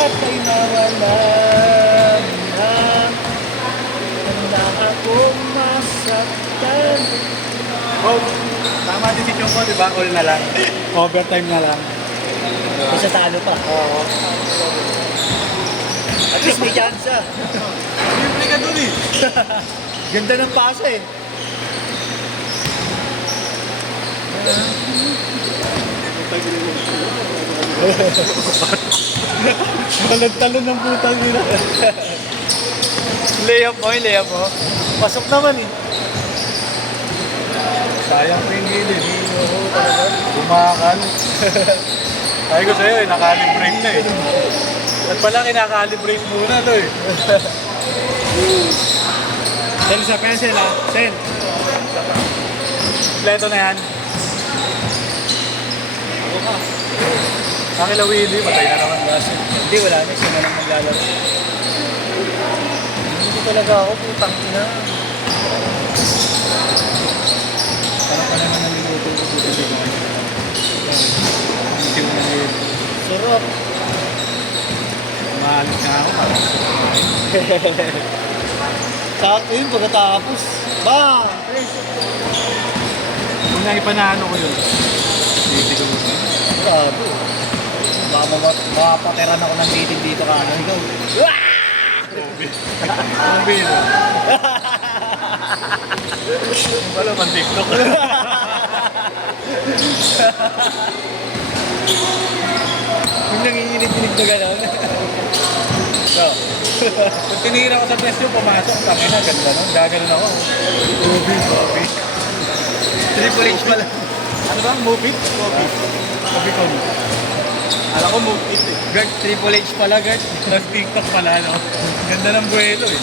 lahat ay mawalan na. Handa akong masaktan. Oh, tama din si Chongko, di ba? All na lang. Overtime na lang. Kasi talo pa. Oo. At least may chance. Siyempre ka dun eh. Ganda ng pasa eh. Talon-talon ng putang nila. Layup mo, yung layup mo. Pasok naman eh. Sayang pa yung gilid. Bumakal. Sabi ko sa'yo, nakalibrate na eh. At pala kinakalibrate muna to eh. Send sa pencil ha. Send. Kompleto na yan. Kakila Willie, patay na naman. Hindi, wala na. Siya na lang maglalaro. Hindi talaga ako. Putang ina. Parang pa naman ang minuto ko dito. Hindi mo na yun. Sarap. Maalit nga ako parang. Sakto yun pagkatapos. Bang! Kung naipanalo ko yun. Hindi ko yun. Grabe. Makapatiran ako ng dating dito ka. Ano? Ikaw. Ang bilo. Wala man TikTok. Yung nanginginig-inig na gano'n. So. Pag tinira ko sa test yung pumasok, tangin na, ganda nun. Gaganon ako. Movie. Triple H pala. Ano ba? Movie? Movie ko. Alam ko movie eh. Guard, Triple H pala, guard. Tapos TikTok pala, no? Ganda ng buwelo eh.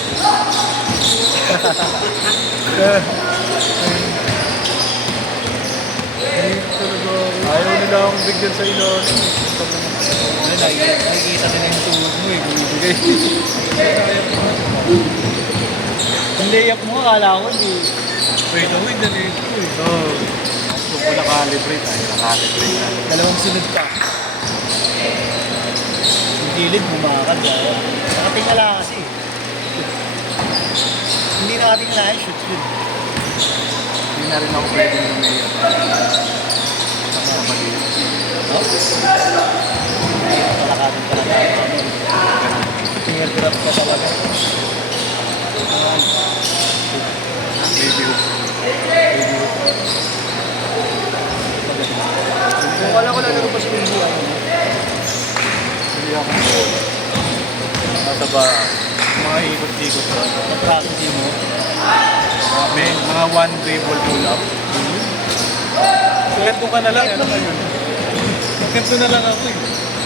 Ayaw nila akong bigyan sa ilalim. Nakikita na yung tulog mo eh. Bumibigay. Yung layup mo, akala ko hindi. Wait, dali ito eh. Oo. Gusto ko nakalibrate tayo. Nakalibrate tayo. Dalawang sunod ka. Yung gilid, bumakad. Nakatingala kasi. Hindi nakatingala yung shoot yun. Hindi na rin ako pwede ng mayor. Sa mali. No? Palakatin ka lang namin. Finger grab ka talaga. Baby hook. Kung wala ko lalaro pa si Willie, ano? Hindi ako. Nasa ba? Mga ikot-ikot ba? Nag-practice mo. May mga one dribble pull up. Sulit ko ka na lang. Ano ka yun? Magkanto na lang ako eh.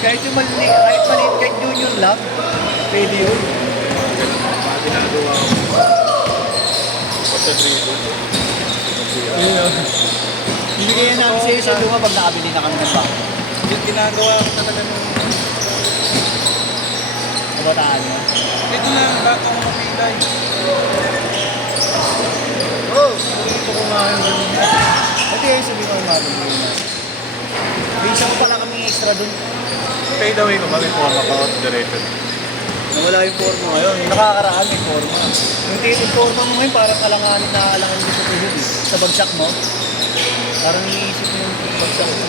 Kahit yung maliit, kahit junior lang, pwede yun. Mga ginagawa ko. Sa dribble. Hindi kaya namin sa'yo sa luma pag nakabili na kami ng bako. Yung ginagawa ko talaga nung... Kabataan mo. Ito na, bago ako mapilay. Oh! Ito ko nga yung ganun. Pati yung sabi ko yung mabili mo yun. May isa ko pala kaming extra dun. Fade away ko ba? May forma ka out direction. Nawala yung forma ngayon. Nakakaraan may forma. Yung forma mo ngayon parang alanganin na alanganin mo sa tuhod eh. Sa bagsak mo. Parang iniisip mo yung bagsak mo.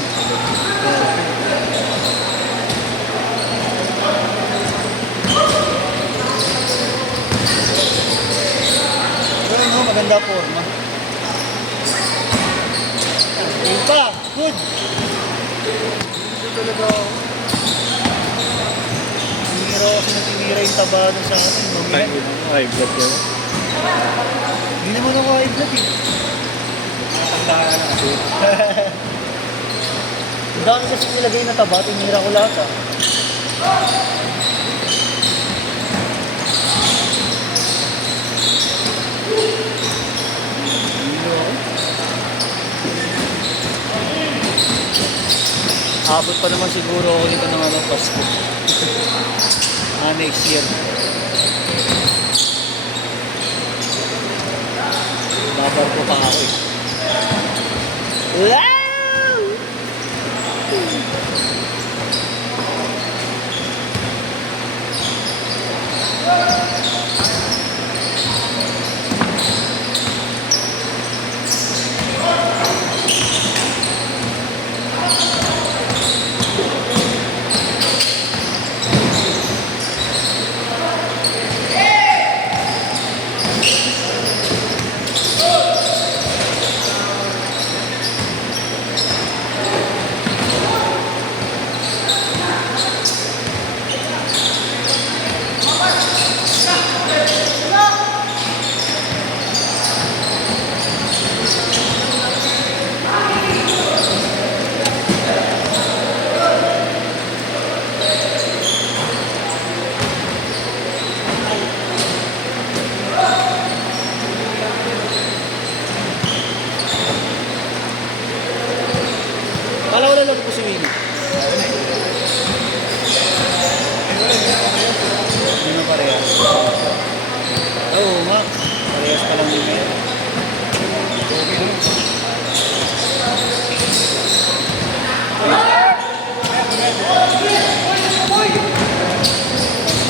Pero no, maganda forma. Yun pa! Good! Ito talaga ako. Tinira kasi na tinira yung taba doon sa atin. Mamaya. Ay, blood ko. Hindi naman ako high blood eh. Tanda ka na kasi. Ang dami kasi nilagay na taba, tinira ko lahat ah. Abot pa naman siguro ako nito ng ano, Pasko. Next year. Babar ko pa ako eh. Wow!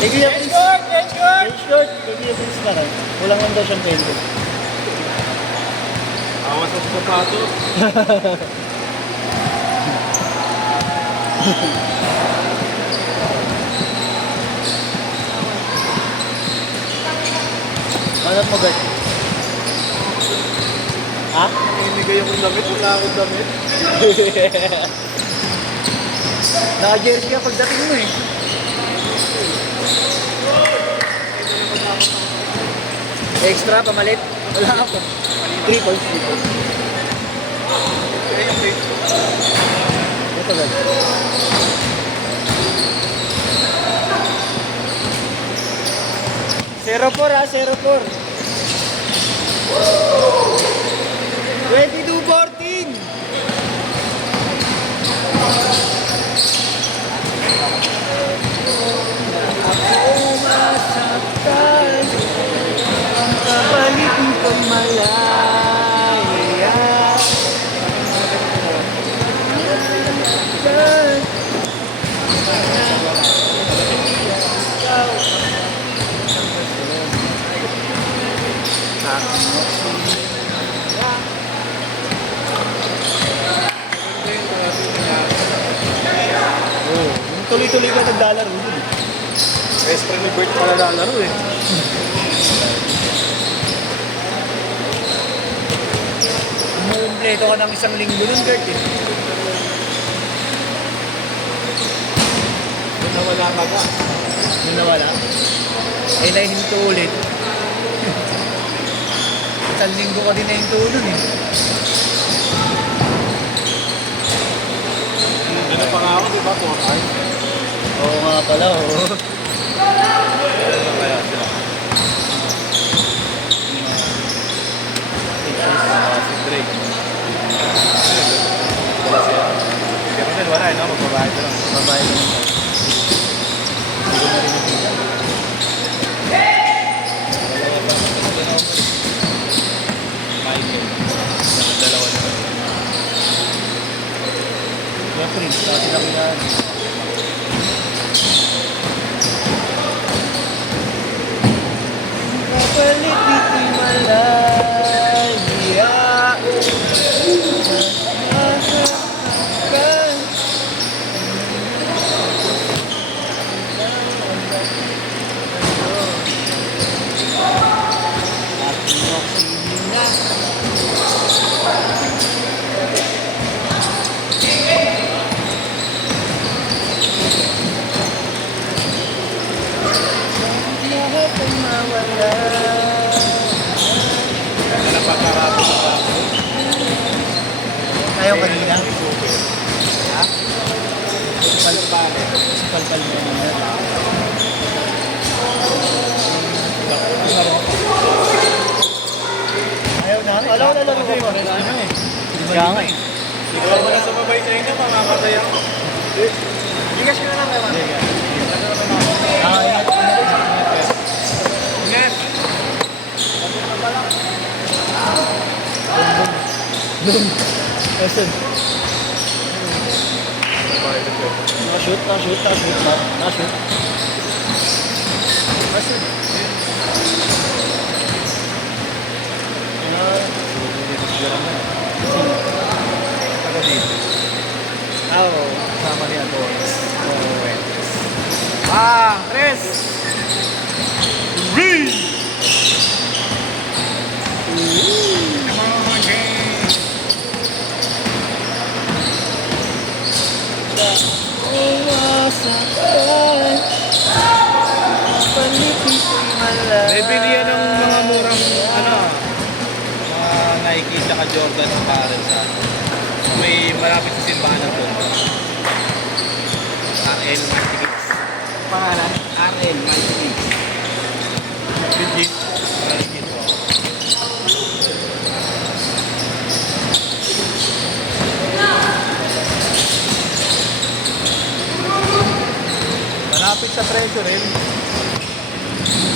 Kay Kuya Prince. Short! Kay short! Kay Kuya Prince na rin. Kulang lang daw siyang pendo. Awas sa sapatos. Hanap mo, Bert? Ha? Namimigay akong damit, wala akong damit. Naka-jersey ka pagdating mo eh. Extra, pamalit? Wala ka po. 3 points, 3 points. Ito, Bert. Zero 4 ha, 0-4. 22-14. Ako masaktan, ang kapalit ng pamalaya. Tuloy-tuloy ka naglalaro dun. Best friend ni Bert pala lalaro eh. Umuumpleto ka ng isang linggo nun, Gert eh. Yun na wala ka ba? Yun nawala. Eh, nahinto ulit. Isang linggo ka din nahinto nun eh. Ano pa nga ako, di ba? 4 hours. Oo nga pala, oo. Ano kaya sila? Si Drake. Wala siya. Pero din wala eh, no? Magbabayad na lang. Babae ko naman. Hindi ko na rin nakita. Michael. Yung dalawa na. Kaya Prince, kasi nakilaan. Kapalit di malaya. Masaktan. Ating oksina. Lahat ang mawala. Napakarating pa ako. Tayo kanina. Ha? Palpal. Si Palpal mo naman. Ayaw na? Alaw na lang ako. Kaya nga eh. Ikaw mo na sa babay sa inyo, mamamatay ako. Bigas ko na lang naman. Ah, ingat. Ingat! Boom. Listen. Nakashoot. Nakashoot. Taga dito. Oo. Sama ni Adonis. Chris! Umasaktan. Palipit ay malaya. Bibili yan ng mga murang, ano, mga Nike tsaka Jordan ng parang sa may malapit sa simbahan ng Tondo. RL Multi Pangalan? RL Multi Legit. Legit po. Malapit sa presyo rin.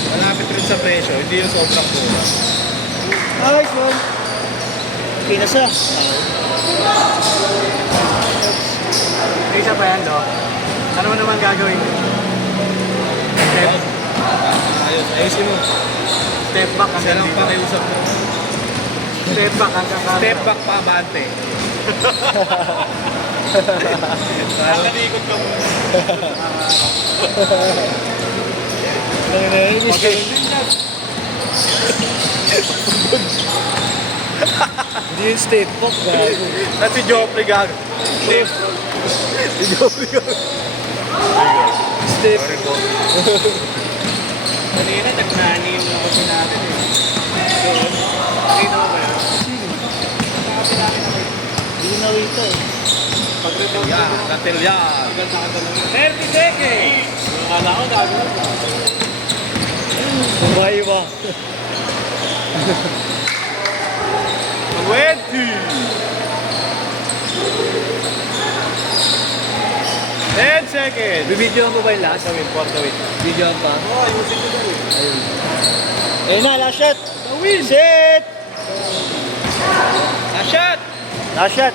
Malapit rin sa presyo, hindi yung sobrang mura. Nice one. Okay na siya. Isa pa yan, do? Ano naman gagawin niyo? Step. Ayusin mo. Step back ang Siya lang dito. pakiusap mo. Step back ang kakanta. Step back pa, abante. Nakalikot ka muna. Okay. Hindi yung step back, gago. At si Joffrey gago. Si Joffrey gago. Step. Kanina, nagnanin ako si natin eh. So, nakita mo ba yun? Hindi na wait eh. Pag-rebound yan, katil yan. 30 seconds! Akala ko gagawin. Bumayo ba? 10 seconds. Bibidyoan mo ba yung last? Gawin, gawin. Bidyoan pa? Oo, ayusin ko daw eh. Ayun. Ayun na, last shot! Sit! Last shot! Last shot!